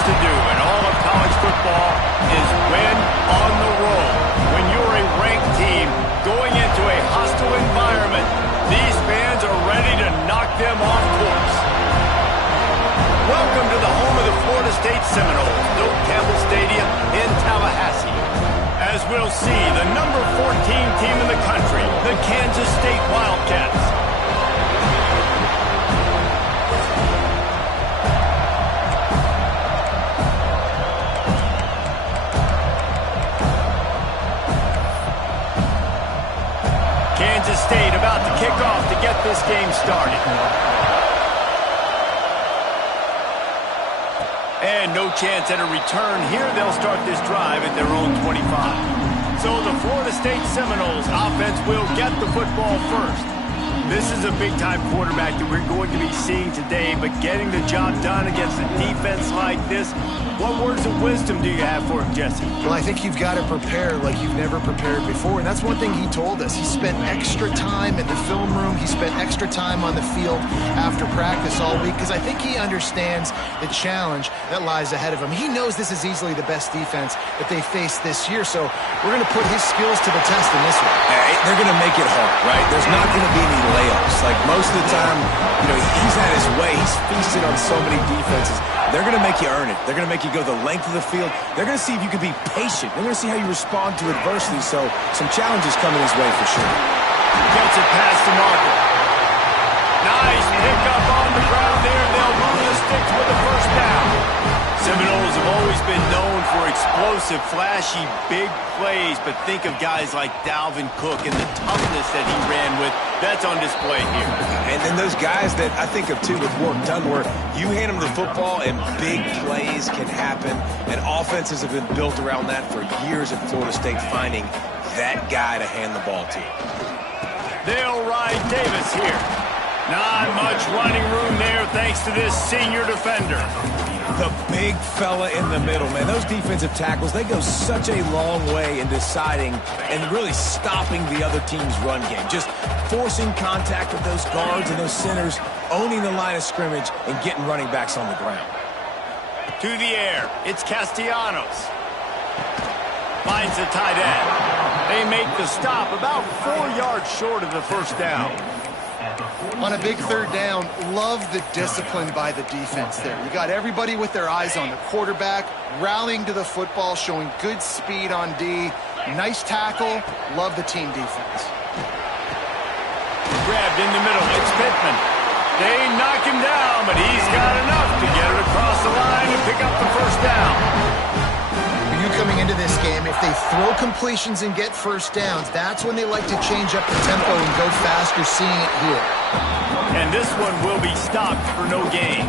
things to do in all of college football is win on the road. When you're a ranked team going into a hostile environment, these fans are ready to knock them off course. Welcome to the home of the Florida State Seminoles, Doak Campbell Stadium in Tallahassee. As we'll see, the number 14 team in the country, the Kansas State Wildcats. Kansas State about to kick off to get this game started. And no chance at a return here. They'll start this drive at their own 25. So the Florida State Seminoles offense will get the football first. This is a big-time quarterback that we're going to be seeing today, but getting the job done against a defense like this, what words of wisdom do you have for him, Jesse? Well, I think you've got to prepare like you've never prepared before, and that's one thing he told us. He spent extra time in the film room. He spent extra time on the field after practice all week because I think he understands the challenge that lies ahead of him. He knows this is easily the best defense that they face this year, so we're going to put his skills to the test in this one. They're going to make it hard, right? There's not going to be any layups. Like most of the time, he's had his way. He's feasted on so many defenses. They're going to make you earn it. They're going to make you go the length of the field. They're going to see if you can be patient. They're going to see how you respond to adversity. So some challenges coming his way for sure. Gets it past the marker. Nice pick up on the ground there. They'll run the sticks with the first down. Seminoles have always been known for explosive, flashy, big plays, but think of guys like Dalvin Cook and the toughness that he ran with. That's on display here. And then those guys that I think of, too, with work done, where you hand them the football and big plays can happen, and offenses have been built around that for years at Florida State, finding that guy to hand the ball to. They'll ride Davis here. Not much running room there thanks to this senior defender. The big fella in the middle, man. Those defensive tackles, they go such a long way in deciding and really stopping the other team's run game. Just forcing contact with those guards and those centers, owning the line of scrimmage, and getting running backs on the ground. To the air, it's Castellanos. Finds the tight end. They make the stop about 4 yards short of the first down. On a big third down, love the discipline by the defense there. You got everybody with their eyes on the quarterback, rallying to the football, showing good speed on D. Nice tackle. Love the team defense. Grabbed in the middle. It's Pittman. They knock him down, but he's got enough to get it across the line and pick up the first down. You coming into this game, if they throw completions and get first downs, that's when they like to change up the tempo and go fast. You're seeing it here. And this one will be stopped for no gain.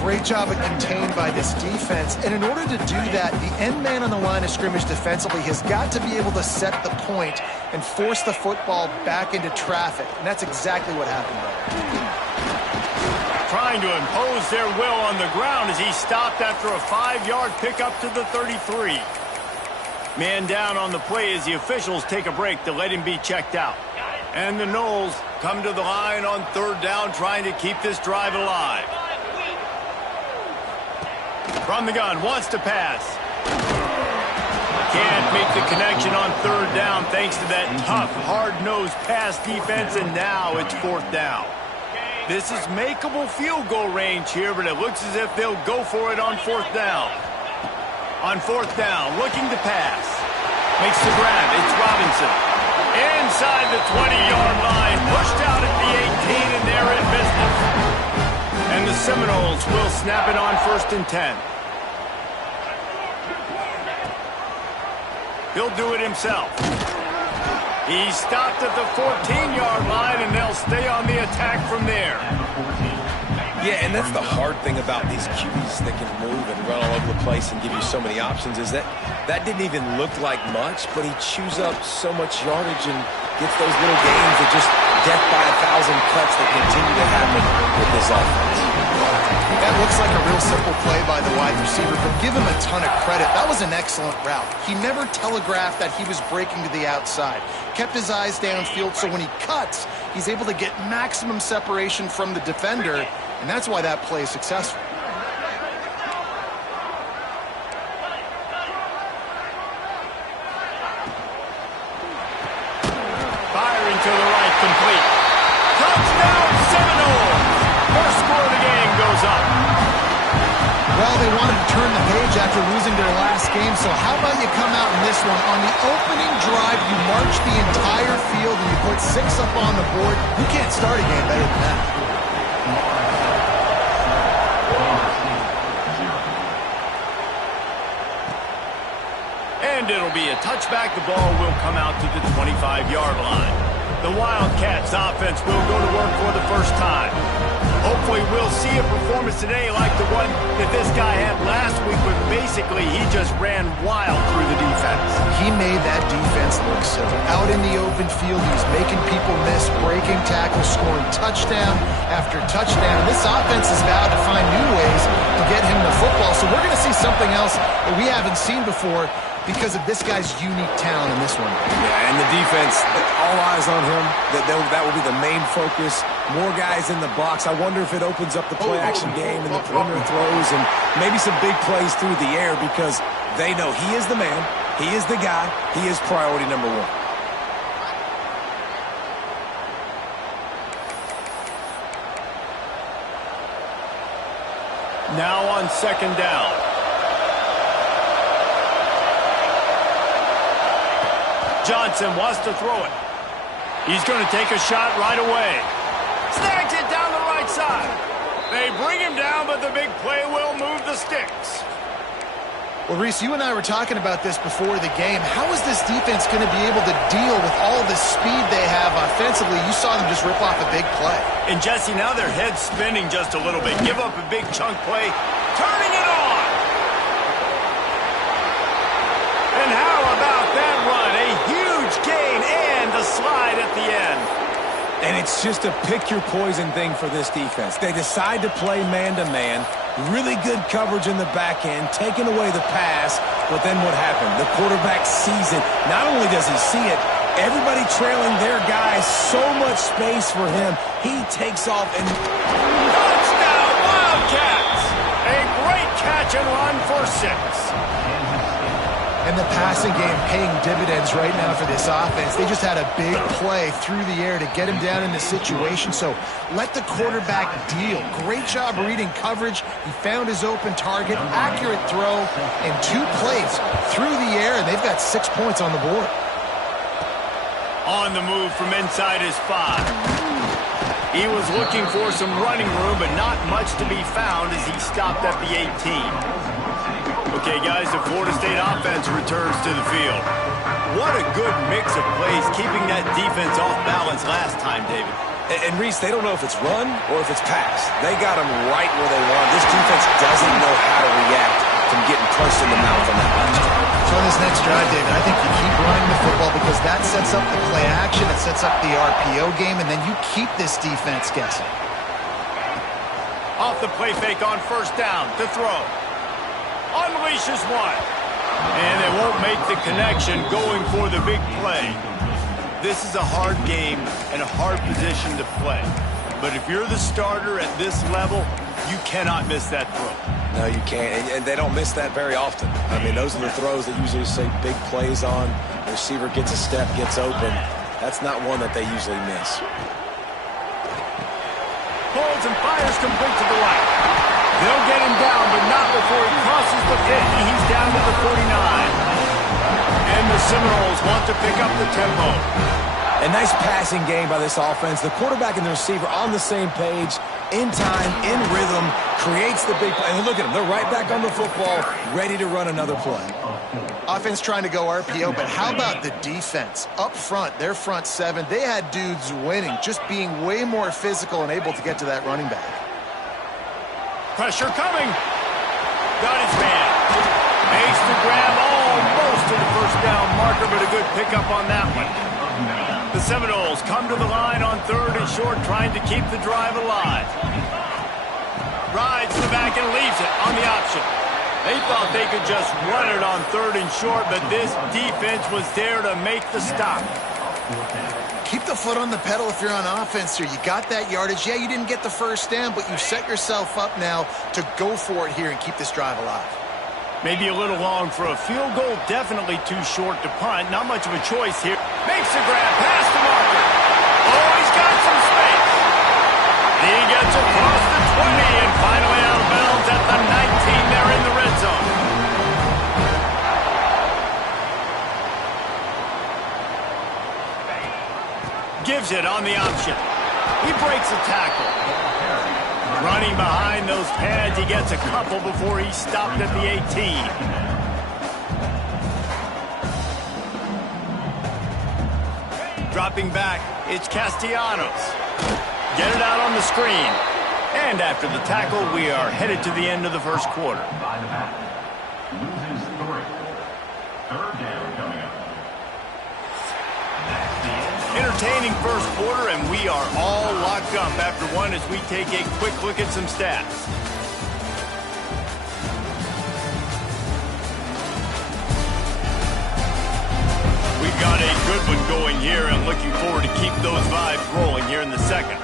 Great job at contained by this defense. And in order to do that, the end man on the line of scrimmage defensively has got to be able to set the point and force the football back into traffic. And that's exactly what happened there. Trying to impose their will on the ground as he stopped after a 5-yard pickup to the 33. Man down on the play as the officials take a break to let him be checked out. And the Noles come to the line on third down, trying to keep this drive alive. From the gun, wants to pass. Can't make the connection on third down thanks to that tough, hard-nosed pass defense, and now it's fourth down. This is makeable field goal range here, but it looks as if they'll go for it on fourth down. On fourth down, looking to pass. Makes the grab. It's Robinson. Inside the 20-yard line, pushed out at the 18, and they're in business. And the Seminoles will snap it on 1st and 10. He'll do it himself. He stopped at the 14-yard line, and they'll stay on the attack from there. Yeah, and that's the hard thing about these QBs that can move and run all over the place and give you so many options is that didn't even look like much, but he chews up so much yardage and gets those little gains that just death by 1,000 cuts that continue to happen with this offense. That looks like a real simple play by the wide receiver, but give him a ton of credit. That was an excellent route. He never telegraphed that he was breaking to the outside. Kept his eyes downfield, so when he cuts, he's able to get maximum separation from the defender, and that's why that play is successful. complete. Touchdown Seminoles! First score of the game goes up. Well, they wanted to turn the page after losing their last game, so how about you come out in this one? On the opening drive, you march the entire field and you put 6 up on the board. You can't start a game better than that. And it'll be a touchback. The ball will come out to the 25-yard line. The Wildcats offense will go to work for the first time. Hopefully we'll see a performance today like the one that this guy had last week, but basically he just ran wild through the defense. He made that defense look silly. Out in the open field, he was making people miss, breaking tackles, scoring touchdown after touchdown. This offense has vowed to find new ways to get him the football, so we're going to see something else that we haven't seen before because of this guy's unique talent in this one. Yeah, and the defense, all eyes on him. That will be the main focus. More guys in the box. I wonder if it opens up the play-action game and the perimeter throws and maybe some big plays through the air because they know he is the man, he is the guy, he is priority number 1. Now on second down. Johnson wants to throw it. He's going to take a shot right away. Snags it down the right side. They bring him down, but the big play will move the sticks. Well, Reese, you and I were talking about this before the game. How is this defense going to be able to deal with all the speed they have offensively? You saw them just rip off a big play. And, Jesse, now their head's spinning just a little bit. Give up a big chunk play, turning it on. And how about that run? A huge gain and the slide at the end. And it's just a pick-your-poison thing for this defense. They decide to play man-to-man, really good coverage in the back end, taking away the pass, but then what happened? The quarterback sees it. Not only does he see it, everybody trailing their guys, so much space for him. He takes off and... Touchdown, Wildcats! A great catch and run for 6. And the passing game paying dividends right now for this offense. They just had a big play through the air to get him down in the situation. So let the quarterback deal. Great job reading coverage. He found his open target, accurate throw, and 2 plays through the air, and they've got 6 points on the board. On the move from inside his 5. He was looking for some running room, but not much to be found as he stopped at the 18. Okay, guys, the Florida State offense returns to the field. What a good mix of plays, keeping that defense off balance last time, David. And Reese, they don't know if it's run or if it's pass. They got them right where they want. This defense doesn't know how to react from getting punched in the mouth on that last drive. So on this next drive, David, I think you keep running the football because that sets up the play action, it sets up the RPO game, and then you keep this defense guessing. Off the play fake on first down to throw. Unleashes one. And they won't make the connection going for the big play. This is a hard game and a hard position to play. But if you're the starter at this level, you cannot miss that throw. No, you can't. And they don't miss that very often. I mean, those are the throws that usually say big plays on. The receiver gets a step, gets open. That's not one that they usually miss. Pulls and fires complete to the right. They'll get him down, but not before he crosses the 50. He's down to the 49. And the Seminoles want to pick up the tempo. A nice passing game by this offense. The quarterback and the receiver on the same page, in time, in rhythm, creates the big play. And look at them. They're right back on the football, ready to run another play. Offense trying to go RPO, but how about the defense? Up front, their front 7, they had dudes winning, just being way more physical and able to get to that running back. Pressure coming. Got his man. Makes the grab almost to the first down marker, but a good pickup on that one. The Seminoles come to the line on 3rd and short, trying to keep the drive alive. Rides the back and leaves it on the option. They thought they could just run it on 3rd and short, but this defense was there to make the stop. Keep the foot on the pedal if you're on offense here. You got that yardage. Yeah, you didn't get the first down, but you set yourself up now to go for it here and keep this drive alive. Maybe a little long for a field goal. Definitely too short to punt. Not much of a choice here. Makes the grab past the marker. Oh, he got some space. He gets across the 20 and finally out of bounds at the 19 there in the red zone. Gives it on the option. He breaks a tackle. Running behind those pads, he gets a couple before he's stopped at the 18. Dropping back, it's Castellanos. Get it out on the screen. And after the tackle, we are headed to the end of the first quarter. Loses 3. Third down coming up. Entertaining first quarter, and we are all locked up after one as we take a quick look at some stats. We've got a good one going here and looking forward to keep those vibes rolling here in the second.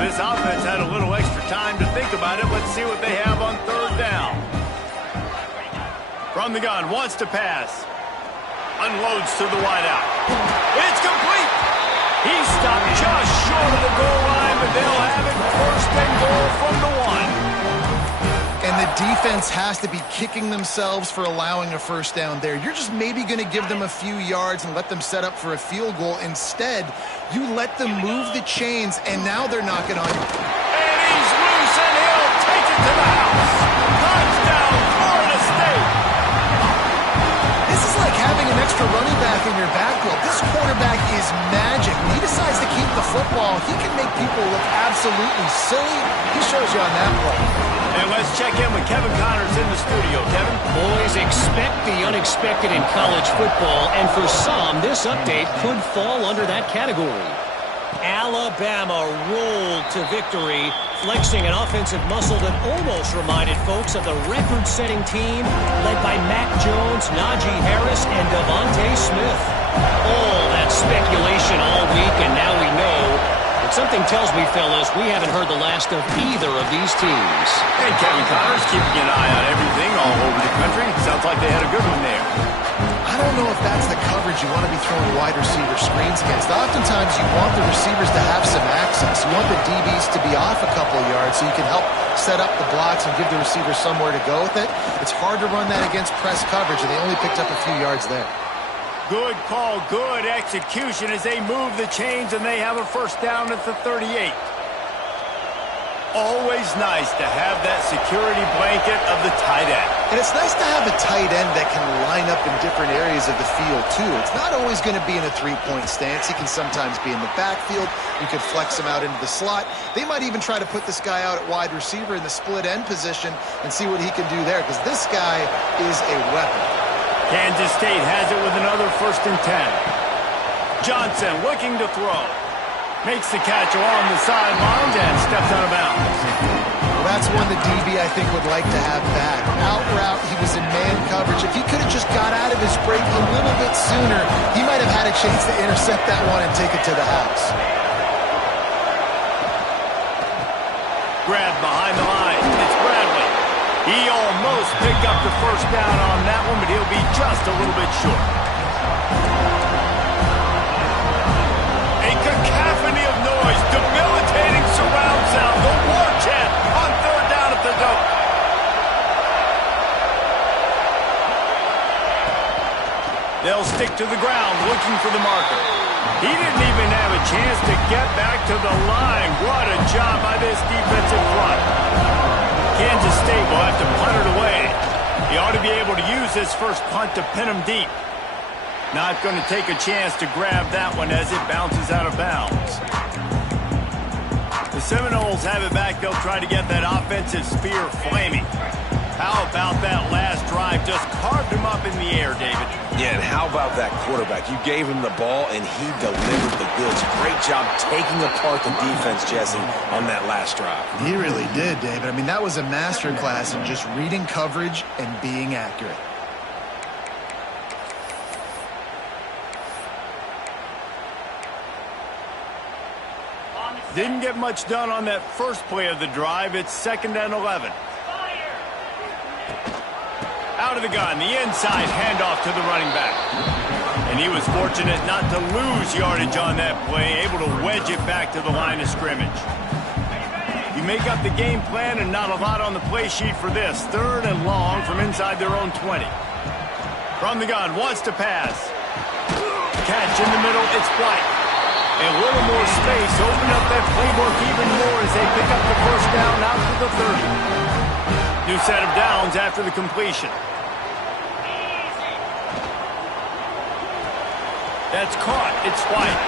This offense had a little extra time to think about it. Let's see what they have on third down. From the gun, wants to pass. Unloads to the wideout. It's complete. He stopped just short of the goal line, but they'll have it first and goal from the 1. And the defense has to be kicking themselves for allowing a first down there. You're just maybe going to give them a few yards and let them set up for a field goal. Instead, you let them move the chains, and now they're knocking on you. And he's loose, and he'll take it to the house. Touchdown, Florida State. This is like having an extra running back in your backfield. This quarterback is magic. When he decides to keep the football, he can make people look absolutely silly. He shows you on that play. And let's check in with Kevin Connors in the studio. Kevin? Boys, expect the unexpected in college football, and for some, this update could fall under that category. Alabama rolled to victory, flexing an offensive muscle that almost reminded folks of the record-setting team led by Mac Jones, Najee Harris, and Devontae Smith. All that speculation all week, and now we know. But something tells me, fellas, we haven't heard the last of either of these teams. And Kevin Connors keeping an eye on everything all over the country. Sounds like they had a good one there. I don't know if that's the coverage you want to be throwing wide receiver screens against. Oftentimes, you want the receivers to have some access. You want the DBs to be off a couple of yards so you can help set up the blocks and give the receiver somewhere to go with it. It's hard to run that against press coverage, and they only picked up a few yards there. Good call, good execution as they move the chains, and they have a first down at the 38. Always nice to have that security blanket of the tight end. And it's nice to have a tight end that can line up in different areas of the field, too. It's not always going to be in a three-point stance. He can sometimes be in the backfield. You could flex him out into the slot. They might even try to put this guy out at wide receiver in the split end position and see what he can do there, because this guy is a weapon. Kansas State has it with another 1st and 10. Johnson looking to throw. Makes the catch along the sidelines and steps out of bounds. Well, that's one the DB, I think, would like to have back. Out route, he was in man coverage. If he could have just got out of his break a little bit sooner, he might have had a chance to intercept that one and take it to the house. Grab behind the line. It's Bradley. He almost picked up the first down on that one, but he'll be just a little bit short. A cacophony of noise, debilitating surround sound, the war chant on third down at the dope. They'll stick to the ground looking for the marker. He didn't even have a chance to get back to the line. What a job by this defensive front. Kansas State will have to punt it away. He ought to be able to use this first punt to pin him deep. Not going to take a chance to grab that one as it bounces out of bounds. The Seminoles have it back. They'll try to get that offensive spear flaming. How about that last drive? Just carved him up in the air, David. Yeah, and how about that quarterback? You gave him the ball, and he delivered the goods. Great job taking apart the defense, Jesse, on that last drive. He really did, David. I mean, that was a masterclass in just reading coverage and being accurate. On the Didn't get much done on that first play of the drive. It's 2nd and 11. Out of the gun, the inside handoff to the running back. And he was fortunate not to lose yardage on that play, able to wedge it back to the line of scrimmage. You make up the game plan and not a lot on the play sheet for this. 3rd and long from inside their own 20. From the gun, wants to pass. Catch in the middle, it's White. A little more space, open up that playbook even more as they pick up the first down out to the 30. New set of downs after the completion. That's caught. It's White.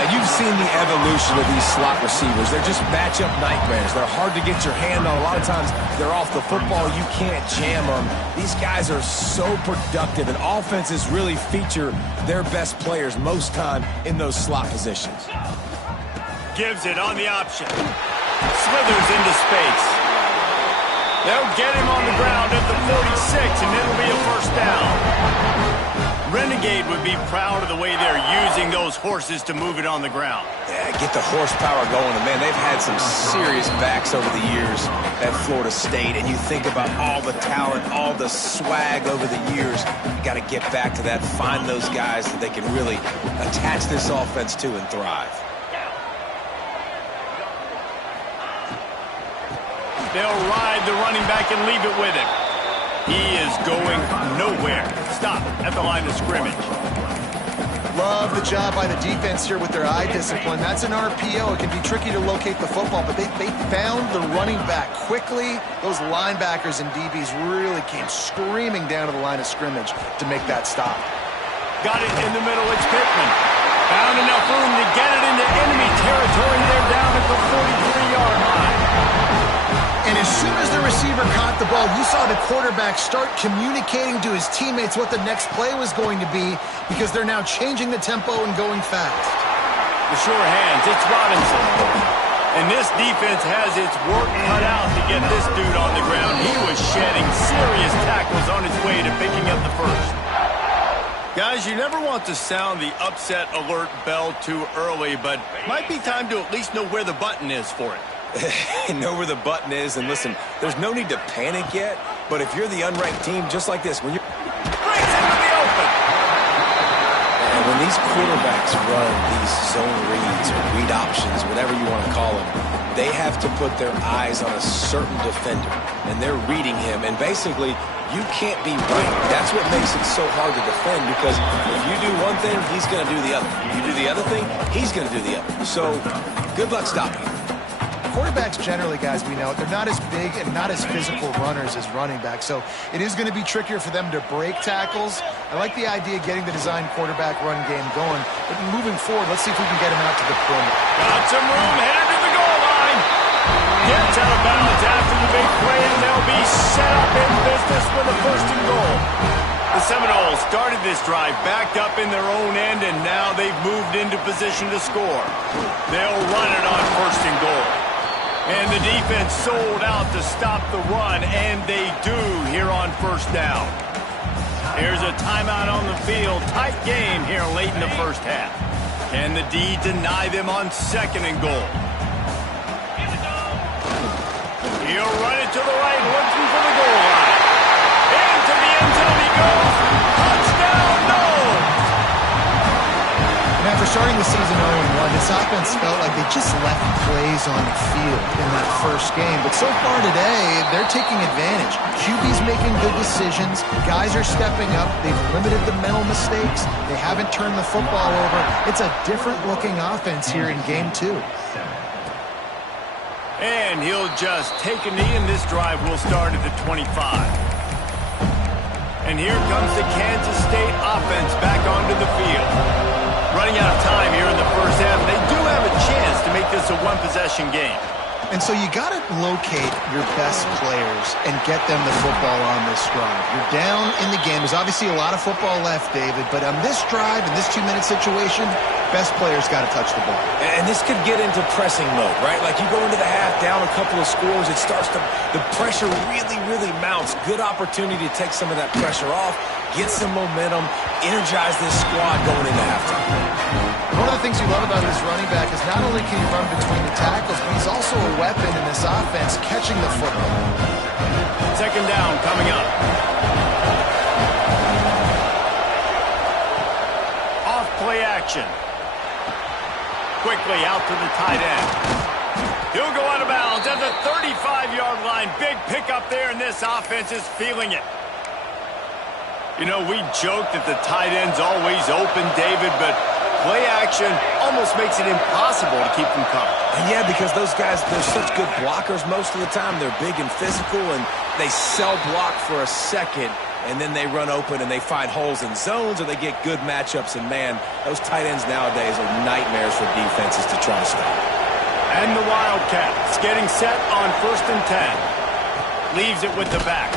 And you've seen the evolution of these slot receivers. They're just matchup nightmares. They're hard to get your hand on. A lot of times they're off the football. You can't jam them. These guys are so productive, and offenses really feature their best players most time in those slot positions. Gives it on the option. Slithers into space. They'll get him on the ground at the 46, and it'll be a first down. Renegade would be proud of the way they're using those horses to move it on the ground. Yeah, get the horsepower going. And, man, they've had some serious backs over the years at Florida State. And you think about all the talent, all the swag over the years. You got to get back to that, find those guys that they can really attach this offense to and thrive. They'll ride the running back and leave it with him. He is going nowhere. Stop at the line of scrimmage. Love the job by the defense here with their eye discipline. That's an RPO. It can be tricky to locate the football, but they found the running back quickly. Those linebackers and DBs really came screaming down to the line of scrimmage to make that stop. Got it in the middle. It's Pittman. Found enough room to get it into enemy territory. They're down at the 43-yard line. And as soon as the receiver caught the ball, you saw the quarterback start communicating to his teammates what the next play was going to be, because they're now changing the tempo and going fast. The sure hands, it's Robinson. And this defense has its work cut out to get this dude on the ground. He was shedding serious tackles on his way to picking up the first. Guys, you never want to sound the upset alert bell too early, but might be time to at least know where the button is for it. Know where the button is, and listen, there's no need to panic yet, but if you're the unranked team, just like this, when you're Breaks into the open. and when these quarterbacks run these zone reads or read options, whatever you want to call them, they have to put their eyes on a certain defender, and they're reading him, and basically, you can't be right. That's what makes it so hard to defend, because if you do one thing, he's going to do the other. You do the other thing, he's going to do the other. So, good luck stopping him. Quarterbacks generally, guys, we know, they're not as big and not as physical runners as running backs, so it is going to be trickier for them to break tackles. I like the idea of getting the design quarterback run game going, but moving forward, let's see if we can get him out to the perimeter. Got some room, headed to the goal line. Gets out of bounds after the big play, and they'll be set up in business with a first and goal. The Seminoles started this drive backed up in their own end, and now they've moved into position to score. They'll run it on first and goal. And the defense sold out to stop the run, and they do here on first down. Here's a timeout on the field. Tight game here late in the first half. Can the D deny them on second and goal? He'll run it to the right, looking for the goal line. Into the end zone he goes. Touchdown, no! And after starting the season 0-1, this offense felt like they just left plays on the field in that first game. But so far today, they're taking advantage. QB's making good decisions. Guys are stepping up. They've limited the mental mistakes. They haven't turned the football over. It's a different-looking offense here in Game 2. And he'll just take a knee, and this drive will start at the 25. And here comes the Kansas State offense back onto the field. Running out of time here in the first half. They do have a chance to make this a one-possession game. And so you got to locate your best players and get them the football on this drive. You're down in the game. There's obviously a lot of football left, David, but on this drive, in this 2-minute situation, best players got to touch the ball. And this could get into pressing mode, right? Like you go into the half, down a couple of scores, it starts to, the pressure really, really mounts. Good opportunity to take some of that pressure off, get some momentum, energize this squad going into halftime. One of the things you love about this running back is not only can he run between the tackles, but he's also a weapon in this offense catching the football. Second down coming up. Off play action. Quickly out to the tight end. He'll go out of bounds at the 35-yard line. Big pickup there, and this offense is feeling it. You know, we joke that the tight end's always open, David, but play action almost makes it impossible to keep them covered. And yeah, because those guys, they're such good blockers most of the time. They're big and physical, and they sell block for a second, and then they run open and they find holes in zones, or they get good matchups. And, man, those tight ends nowadays are nightmares for defenses to try to stop. And the Wildcats getting set on 1st and 10. Leaves it with the back.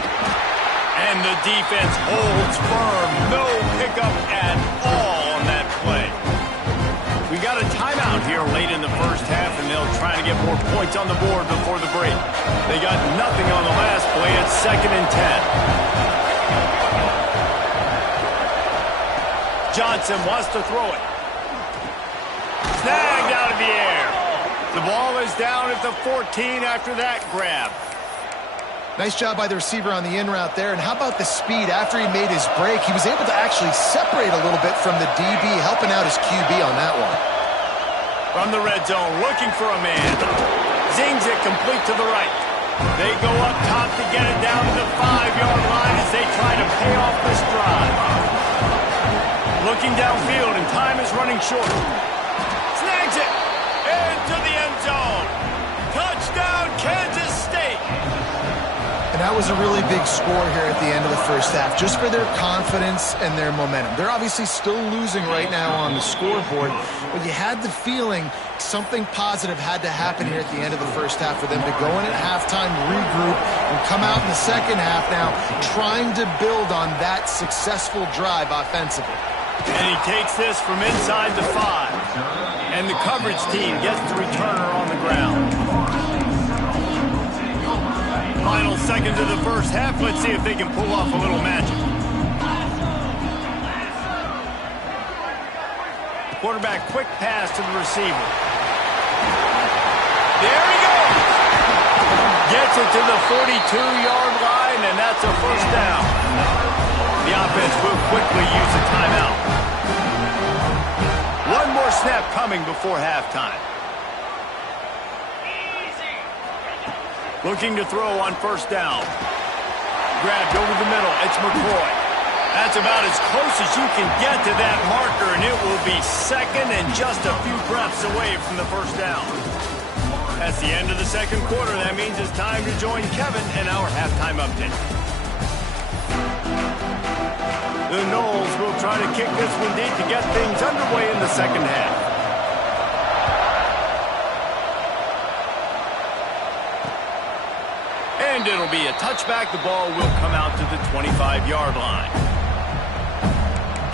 And the defense holds firm. No pickup at all on that play. We got a timeout here late in the first half, and they'll try to get more points on the board before the break. They got nothing on the last play. It's 2nd and 10. Johnson wants to throw it. Snagged out of the air. The ball is down at the 14 after that grab. Nice job by the receiver on the in route there. And how about the speed? After he made his break, he was able to actually separate a little bit from the DB, helping out his QB on that one. From the red zone, looking for a man. Zings it complete to the right. They go up top to get it down to the 5-yard line as they try to pay off this drive. Looking downfield, and time is running short. Snags it into the end zone. Touchdown, Kansas State. And that was a really big score here at the end of the first half, just for their confidence and their momentum. They're obviously still losing right now on the scoreboard, but you had the feeling something positive had to happen here at the end of the first half for them to go in at halftime, regroup, and come out in the second half now trying to build on that successful drive offensively. And he takes this from inside the 5. And the coverage team gets the returner on the ground. Final seconds of the first half. Let's see if they can pull off a little magic. Quarterback, quick pass to the receiver. There he goes. Gets it to the 42-yard line, and that's a first down. The offense will quickly use the timeout. One more snap coming before halftime. Looking to throw on first down. Grabbed over the middle. It's McCoy. That's about as close as you can get to that marker, and it will be second and just a few breaths away from the first down. That's the end of the second quarter. That means it's time to join Kevin in our halftime update. The Noles will try to kick this one deep to get things underway in the second half. And it'll be a touchback. The ball will come out to the 25-yard line.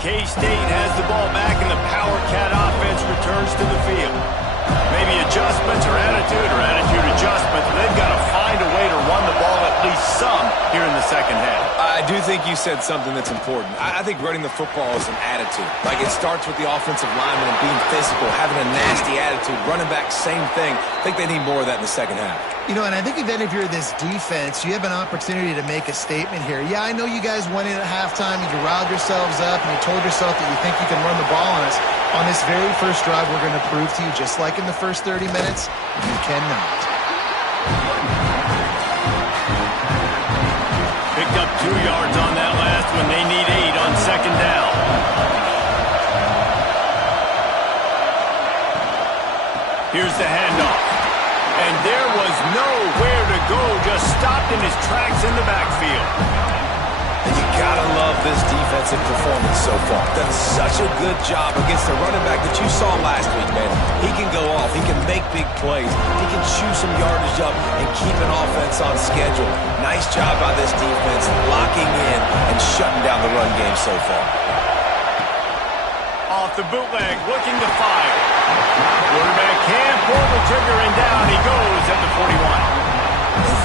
K-State has the ball back, and the Power Cat offense returns to the field. Maybe adjustments or attitude adjustments. They've got to find a way to run the ball at least some here in the second half. I do think you said something that's important. I think running the football is an attitude. Like, it starts with the offensive lineman and being physical, having a nasty attitude. Running back, same thing. I think they need more of that in the second half. You know, and I think even if you're this defense, you have an opportunity to make a statement here. Yeah, I know you guys went in at halftime and you riled yourselves up and you told yourself that you think you can run the ball on us. On this very first drive, we're going to prove to you, just like in the first 30 minutes, you cannot. Picked up 2 yards on that last one. They need 8 on second down. Here's the handoff. And there was nowhere to go, just stopped in his tracks in the backfield. And you gotta love this defensive performance so far. Done such a a good job against the running back that you saw last week, man. He can go off. He can make big plays. He can chew some yardage up and keep an offense on schedule. Nice job by this defense locking in and shutting down the run game so far. Off the bootleg, looking to fire. Quarterback can't pull the trigger, and down he goes at the 41.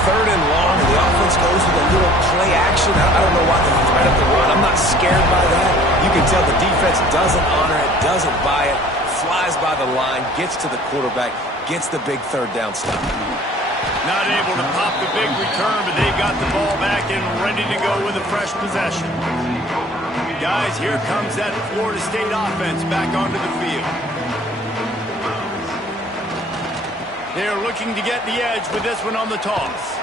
Third and long, and the offense goes with a little play action. I don't know why they threat up the run. I'm not scared by that. You can tell the defense doesn't honor it, doesn't buy it, flies by the line, gets to the quarterback, gets the big third down stop. Not able to pop the big return, but they got the ball back and ready to go with a fresh possession. Guys, here comes that Florida State offense back onto the field. They're looking to get the edge with this one on the toss.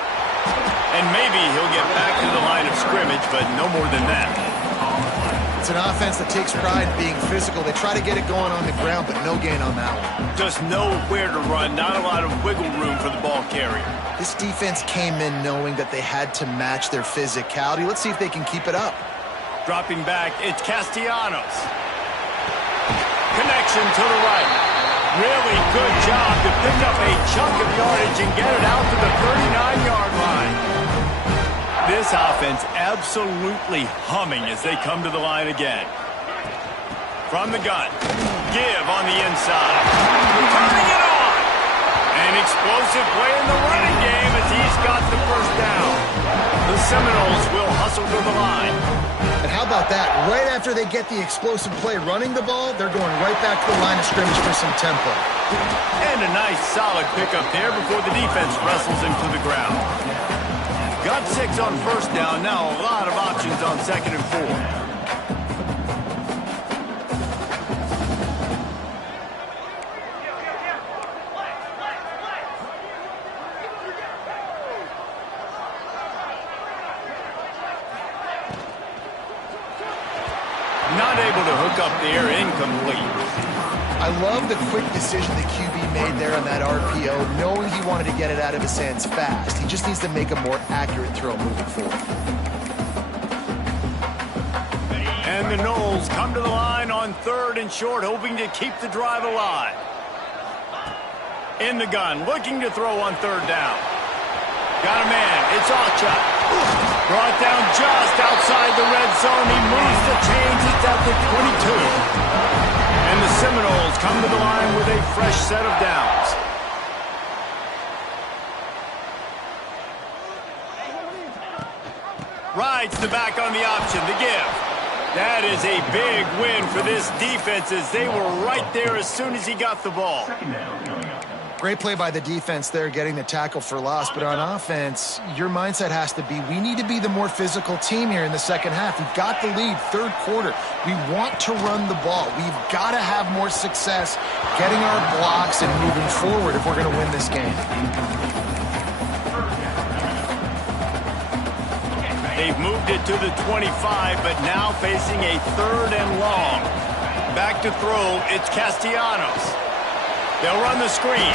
And maybe he'll get back to the line of scrimmage, but no more than that. It's an offense that takes pride in being physical. They try to get it going on the ground, but no gain on that one. Just nowhere to run, not a lot of wiggle room for the ball carrier. This defense came in knowing that they had to match their physicality. Let's see if they can keep it up. Dropping back, it's Castellanos. Connection to the right. Really good job to pick up a chunk of yardage and get it out to the 39-yard line. This offense absolutely humming as they come to the line again. From the gun, give on the inside. Turning it on. An explosive play in the running game as he's got the first down. The Seminoles will hustle to the line. And how about that? Right after they get the explosive play running the ball, they're going right back to the line of scrimmage for some tempo. And a nice solid pickup there before the defense wrestles him to the ground. Got 6 on first down. Now a lot of options on 2nd and 4. Not able to hook up there, incomplete. I love the quick decision the QB made there on that RPO, knowing he wanted to get it out of his hands fast. He just needs to make a more accurate throw moving forward. And the Noles come to the line on 3rd and short, hoping to keep the drive alive. In the gun, looking to throw on 3rd down. Got a man, it's Ocha. Brought down just outside the red zone. He moves the chains. It's at the 22. And the Seminoles come to the line with a fresh set of downs. Rides the back on the option, the give. That is a big win for this defense as they were right there as soon as he got the ball. Great play by the defense there, getting the tackle for loss. But on offense, your mindset has to be, we need to be the more physical team here in the second half. We've got the lead, 3rd quarter. We want to run the ball. We've got to have more success getting our blocks and moving forward if we're going to win this game. They've moved it to the 25, but now facing a 3rd and long. Back to throw, it's Castellanos. They'll run the screen.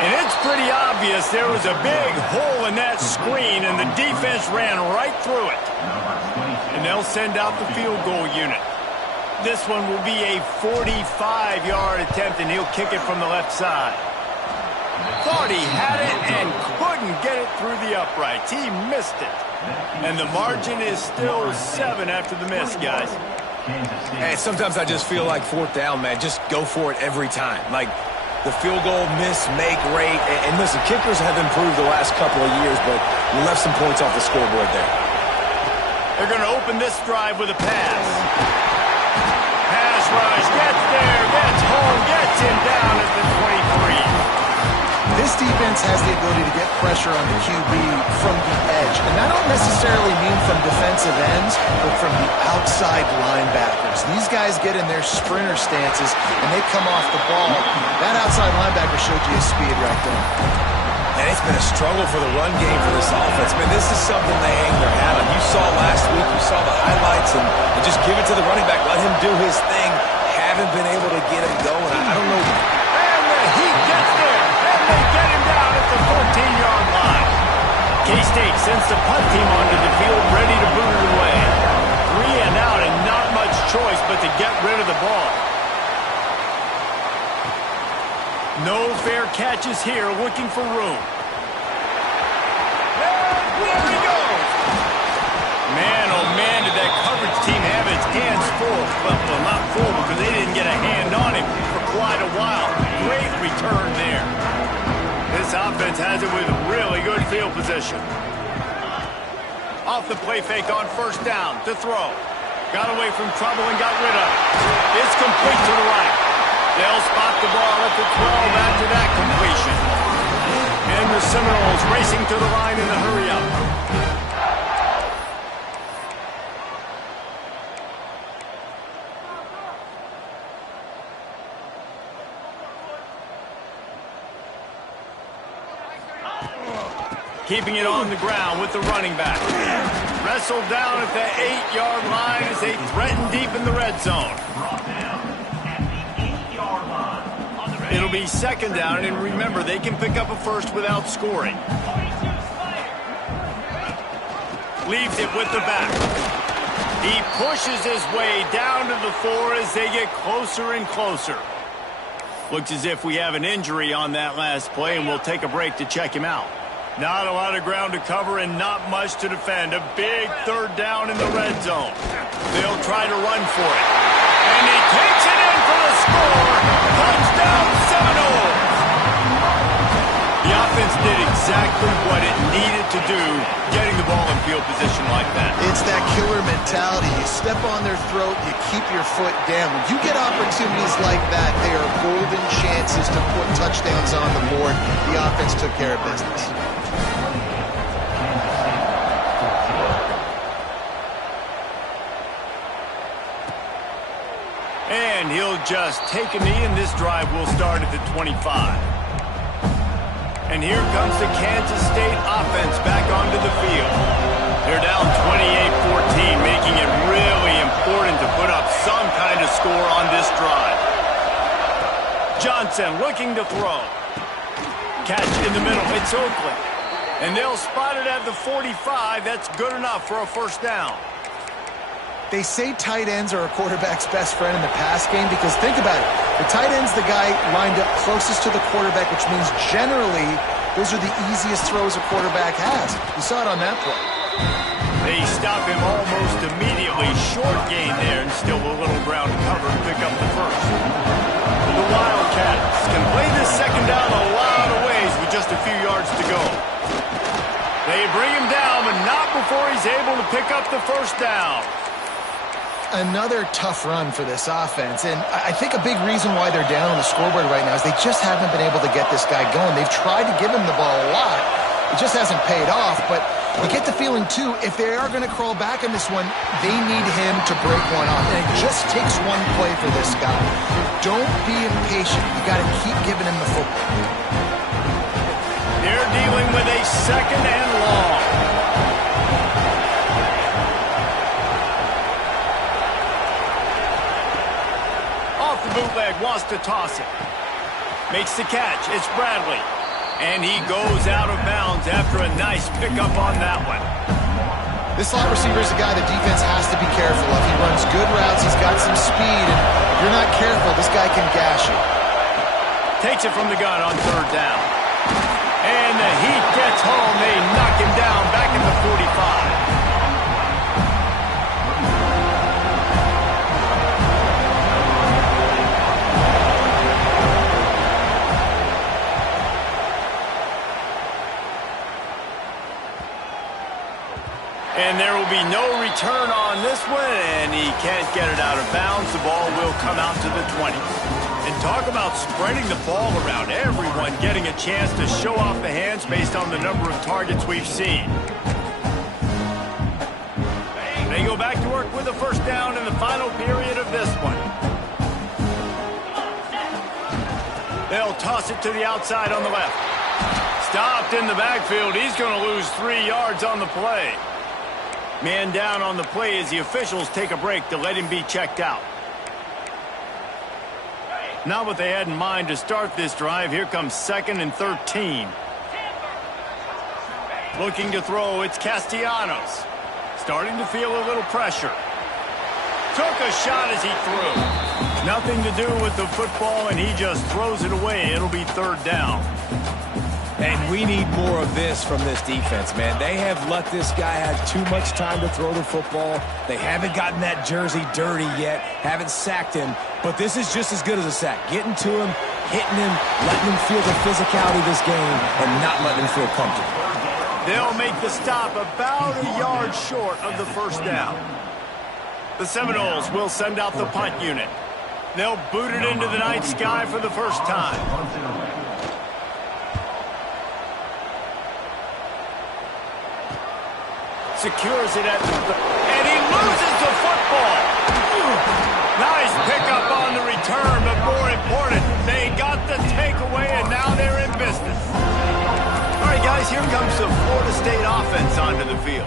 And it's pretty obvious there was a big hole in that screen, and the defense ran right through it. And they'll send out the field goal unit. This one will be a 45-yard attempt, and he'll kick it from the left side. Thought he had it and couldn't get it through the uprights. He missed it. And the margin is still 7 after the miss, guys. Hey, sometimes I just feel like 4th down, man. Just go for it every time. Like, the field goal miss-make rate. And listen, kickers have improved the last couple of years, but we left some points off the scoreboard there. They're going to open this drive with a pass. Pass rush, gets there, gets home, gets him down at the 23. This defense has the ability to get pressure on the QB from the edge. And that don't necessarily mean from defensive ends, but from the outside linebackers. These guys get in their sprinter stances, and they come off the ball. That outside linebacker showed you his speed right there. And it's been a struggle for the run game for this offense. Man, this is something they hang their hat on. You saw last week, you saw the highlights, and just give it to the running back. Let him do his thing. Haven't been able to get him going. I don't know. And the heat gets there. They get him down at the 14-yard line. K-State sends the punt team onto the field, ready to boot it away. 3 and out, and not much choice but to get rid of the ball. No fair catches here, looking for room. There he goes. Man, oh man, did that coverage team have its hands full. Well, not full because they didn't get a hand on him for quite a while. Great return there. This offense has it with really good field position. Off the play fake on first down to throw. Got away from trouble and got rid of it. It's complete to the right. They'll spot the ball at the 12 after that completion. And the Seminoles racing to the line in the hurry-up. Keeping it on the ground with the running back. Wrestled down at the 8-yard line as they threaten deep in the red zone. It'll be second down, and remember, they can pick up a first without scoring. Leaves it with the back. He pushes his way down to the 4 as they get closer and closer. Looks as if we have an injury on that last play, and we'll take a break to check him out. Not a lot of ground to cover and not much to defend. A big third down in the red zone. They'll try to run for it. And he takes it in for the score. Touchdown Seminoles. The offense did exactly what it needed to do, getting the ball in field position like that. It's that killer mentality. You step on their throat, you keep your foot down. When you get opportunities like that, they are golden chances to put touchdowns on the board. The offense took care of business. And he'll just take a knee, and this drive will start at the 25. And here comes the Kansas State offense back onto the field. They're down 28-14, making it really important to put up some kind of score on this drive. Johnson looking to throw. Catch in the middle. It's Oakland. And they'll spot it at the 45. That's good enough for a first down. They say tight ends are a quarterback's best friend in the pass game because think about it. The tight end's the guy lined up closest to the quarterback, which means generally those are the easiest throws a quarterback has. You saw it on that play. They stop him almost immediately. Short gain there and still a little ground to cover to pick up the first. The Wildcats can play this second down a lot of ways with just a few yards to go. They bring him down, but not before he's able to pick up the first down. Another tough run for this offense, and I think a big reason why they're down on the scoreboard right now is they just haven't been able to get this guy going. They've tried to give him the ball a lot. It just hasn't paid off, but you get the feeling, too, if they are going to crawl back in this one, they need him to break one off, and it just takes one play for this guy. Don't be impatient. You got to keep giving him the football. They're dealing with a second and long. Bootleg wants to toss it. Makes the catch. It's Bradley. And he goes out of bounds after a nice pickup on that one. This slot receiver is a guy the defense has to be careful of. He runs good routes. He's got some speed. And if you're not careful, this guy can gash you. Takes it from the gun on third down. And the Heat gets home. They knock him down back at the 45. And there will be no return on this one, and he can't get it out of bounds. The ball will come out to the 20. And talk about spreading the ball around. Everyone getting a chance to show off the hands based on the number of targets we've seen. They go back to work with a first down in the final period of this one. They'll toss it to the outside on the left. Stopped in the backfield. He's going to lose 3 yards on the play. Man down on the play as the officials take a break to let him be checked out. Not what they had in mind to start this drive. Here comes 2nd and 13. Looking to throw, it's Castellanos. Starting to feel a little pressure. Took a shot as he threw. Nothing to do with the football, and he just throws it away. It'll be third down. And we need more of this from this defense, man. They have let this guy have too much time to throw the football. They haven't gotten that jersey dirty yet, haven't sacked him. But this is just as good as a sack. Getting to him, hitting him, letting him feel the physicality of this game, and not letting him feel comfortable. They'll make the stop about a yard short of the first down. The Seminoles will send out the punt unit. They'll boot it into the night sky for the first time. Secures it and he loses the football. Nice pickup on the return, but more important, they got the takeaway, and now they're in business. All right, guys, here comes the Florida State offense onto the field.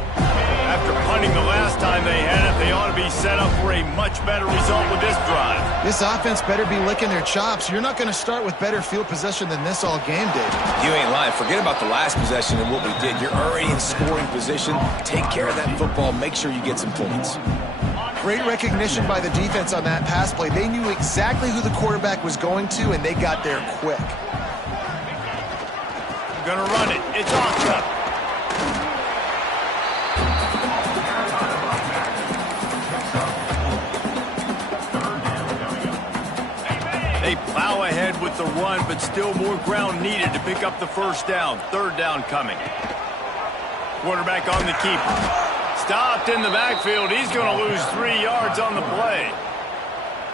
After punting the last time they had it, they ought to be set up for a much better result with this drive. This offense better be licking their chops. You're not going to start with better field possession than this all game, Dave. You ain't lying. Forget about the last possession and what we did. You're already in scoring position. Take care of that football. Make sure you get some points. Great recognition by the defense on that pass play. They knew exactly who the quarterback was going to, and they got there quick. Gonna run it. It's off. They plow ahead with the run, but still more ground needed to pick up the first down. Third down coming. Quarterback on the keeper. Stopped in the backfield. He's going to lose 3 yards on the play.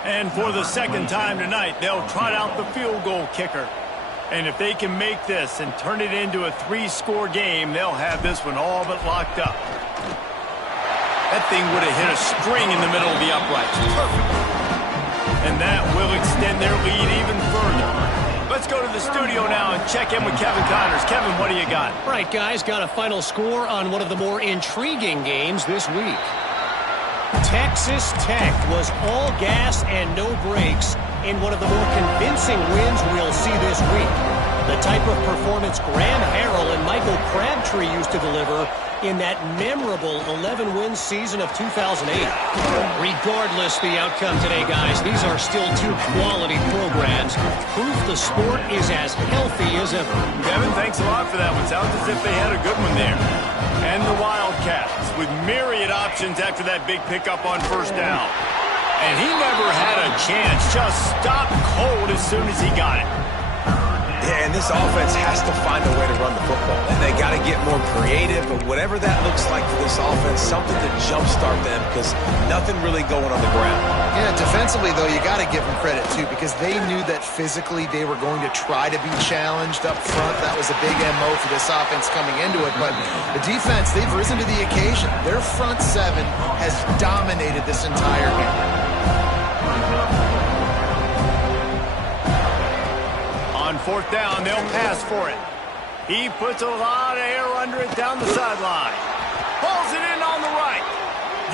And for the second time tonight, they'll trot out the field goal kicker. And if they can make this and turn it into a 3-score game, they'll have this one all but locked up. That thing would have hit a string in the middle of the uprights. Perfect. And that will extend their lead even further. Let's go to the studio now and check in with Kevin Connors. Kevin, what do you got? All right, guys, got a final score on one of the more intriguing games this week. Texas Tech was all gas and no brakes in one of the more convincing wins we'll see this week. The type of performance Graham Harrell and Michael Crabtree used to deliver in that memorable 11-win season of 2008. Regardless the outcome today, guys, these are still two quality programs. Proof the sport is as healthy as ever. Kevin, thanks a lot for that one. Sounds as if they had a good one there. And the Wildcats with myriad options after that big pickup on first down. And he never had a chance. Just stopped cold as soon as he got it. Yeah, and this offense has to find a way to run the football. And they got to get more creative, but whatever that looks like for this offense, something to jumpstart them because nothing really going on the ground. Yeah, defensively, though, you got to give them credit, too, because they knew that physically they were going to try to be challenged up front. That was a big MO for this offense coming into it. But the defense, they've risen to the occasion. Their front seven has dominated this entire game. On fourth down, they'll pass for it. He puts a lot of air under it down the sideline. Pulls it in on the right.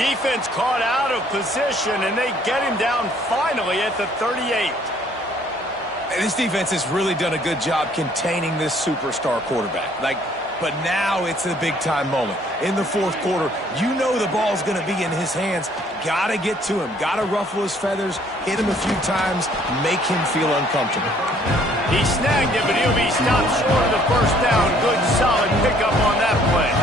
Defense caught out of position, and they get him down finally at the 38. This defense has really done a good job containing this superstar quarterback. But now it's a big-time moment. In the fourth quarter, you know the ball's going to be in his hands. Got to get to him. Got to ruffle his feathers, hit him a few times, make him feel uncomfortable. He snagged it, but he'll be stopped short of the first down. Good, solid pickup on that play.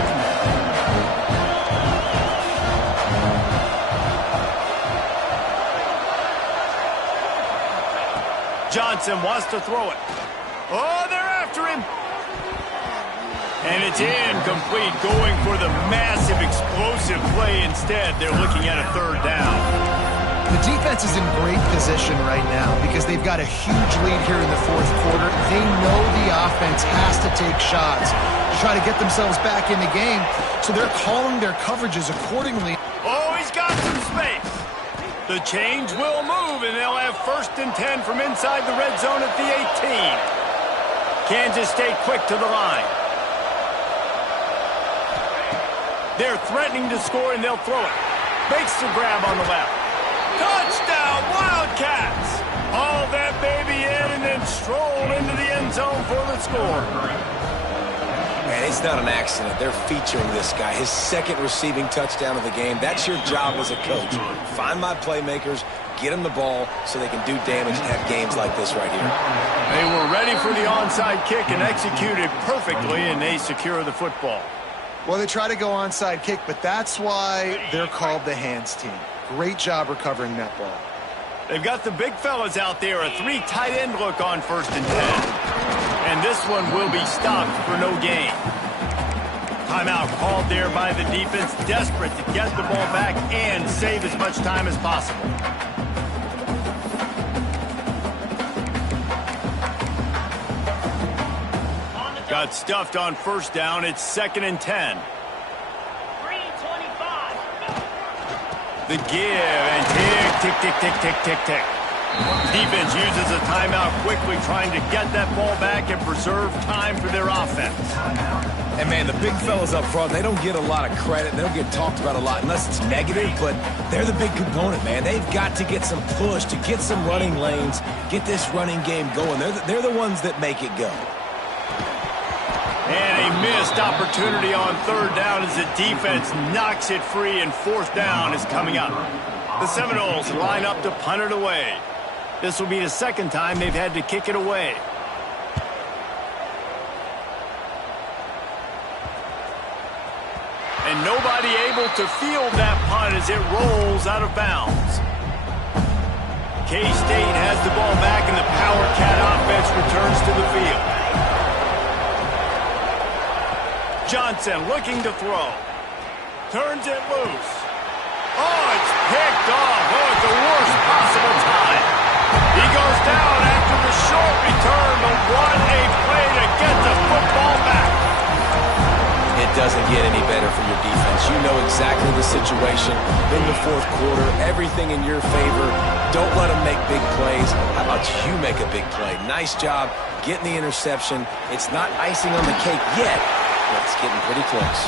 Johnson wants to throw it. Oh, they're after him. And it's incomplete, going for the massive, explosive play instead. They're looking at a third down. The defense is in great position right now because they've got a huge lead here in the fourth quarter. They know the offense has to take shots to try to get themselves back in the game, so they're calling their coverages accordingly. Oh, he's got some space. The change will move, and they'll have 1st and 10 from inside the red zone at the 18. Kansas State quick to the line. They're threatening to score, and they'll throw it. Makes the grab on the left. Touchdown, Wildcats! Hauled that baby in and then strolled into the end zone for the score. Man, it's not an accident. They're featuring this guy. His second receiving touchdown of the game. That's your job as a coach. Find my playmakers, get them the ball so they can do damage and have games like this right here. They were ready for the onside kick and executed perfectly, and they secure the football. Well, they try to go onside kick, but that's why they're called the hands team. Great job recovering that ball. They've got the big fellas out there, a 3 tight end look on 1st and 10. And this one will be stopped for no gain. Timeout called there by the defense, desperate to get the ball back and save as much time as possible. Got stuffed on 1st down. It's 2nd and 10. The give and tick, tick, tick, tick, tick, tick, tick. Defense uses a timeout quickly, trying to get that ball back and preserve time for their offense. And, man, the big fellas up front, they don't get a lot of credit. They don't get talked about a lot unless it's negative, but they're the big component, man. They've got to get some push, to get some running lanes, get this running game going. They're the ones that make it go. And a missed opportunity on 3rd down as the defense knocks it free, and 4th down is coming up. The Seminoles line up to punt it away. This will be the 2nd time they've had to kick it away. And nobody able to field that punt as it rolls out of bounds. K-State has the ball back, and the Power Cat offense returns to the field. Johnson looking to throw. Turns it loose. Oh, it's picked off. Oh, at the worst possible time. He goes down after the short return, but what a play to get the football back. It doesn't get any better for your defense. You know exactly the situation in the 4th quarter. Everything in your favor. Don't let them make big plays. How about you make a big play? Nice job getting the interception. It's not icing on the cake yet, but it's getting pretty close.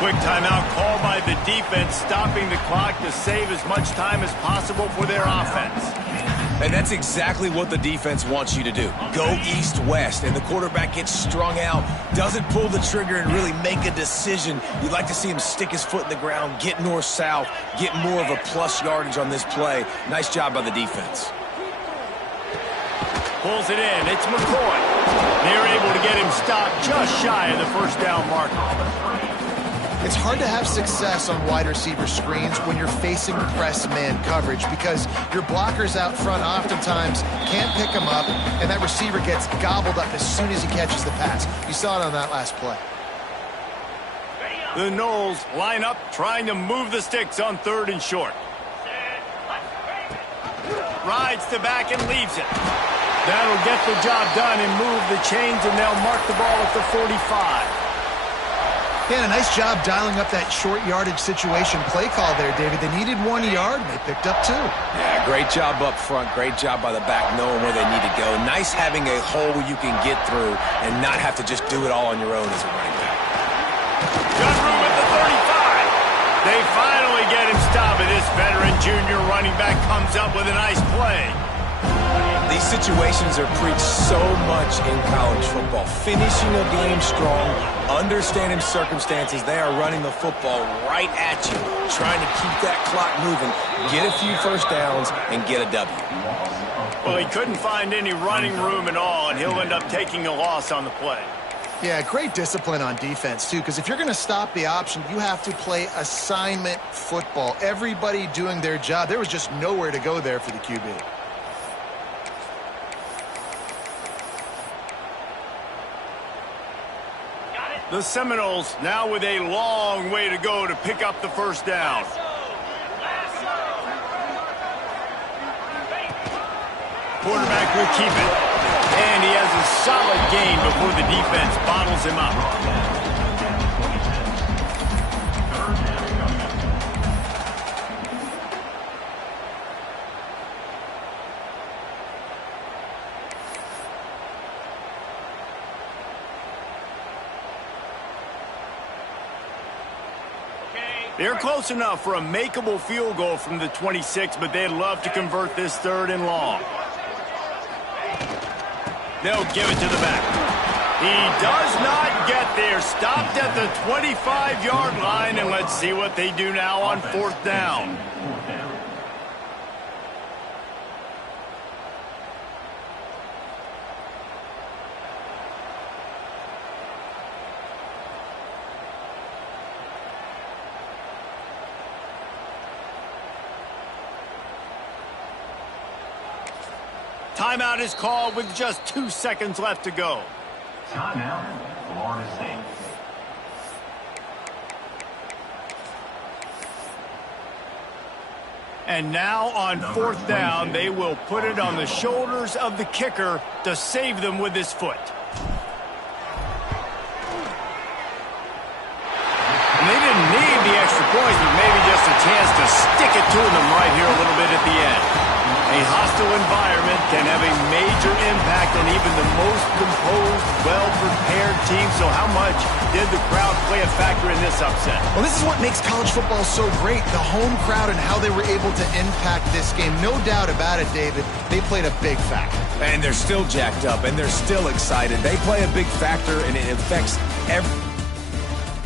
Quick timeout called by the defense, stopping the clock to save as much time as possible for their offense. And that's exactly what the defense wants you to do. Go east-west, and the quarterback gets strung out, doesn't pull the trigger and really make a decision. You'd like to see him stick his foot in the ground, get north-south, get more of a plus yardage on this play. Nice job by the defense. Pulls it in. It's McCoy. They're able to get him stopped just shy of the 1st down marker. It's hard to have success on wide receiver screens when you're facing press man coverage because your blockers out front oftentimes can't pick them up, and that receiver gets gobbled up as soon as he catches the pass. You saw it on that last play. The Noles line up, trying to move the sticks on 3rd and short. Rides to back and leaves it. That'll get the job done and move the chains, and they'll mark the ball at the 45. Yeah, a nice job dialing up that short yardage situation play call there, David. They needed 1 yard, and they picked up 2. Yeah, great job up front. Great job by the back knowing where they need to go. Nice having a hole where you can get through and not have to just do it all on your own as a running back. Got room at the 35. They finally get him stopped, and this veteran junior running back comes up with a nice play. These situations are preached so much in college football. Finishing a game strong, understanding circumstances. They are running the football right at you, trying to keep that clock moving, get a few 1st downs, and get a W. Well, he couldn't find any running room at all, and he'll end up taking a loss on the play. Yeah, great discipline on defense, too, because if you're going to stop the option, you have to play assignment football. Everybody doing their job. There was just nowhere to go there for the QB. The Seminoles now with a long way to go to pick up the 1st down. Quarterback will keep it. And he has a solid gain before the defense bottles him up. They're close enough for a makeable field goal from the 26, but they'd love to convert this 3rd and long. They'll give it to the back. He does not get there. Stopped at the 25-yard line, and let's see what they do now on 4th down. Timeout is called with just 2 seconds left to go. Timeout, Florida State. And now on 4th down, they will put it on the shoulders of the kicker to save them with his foot. And they didn't need the extra points, but maybe just a chance to stick it to them right here a little bit at the end. A hostile environment can have a major impact on even the most composed, well-prepared team. So how much did the crowd play a factor in this upset? Well, this is what makes college football so great, the home crowd and how they were able to impact this game. No doubt about it, David. They played a big factor. And they're still jacked up, and they're still excited. They play a big factor, and it affects every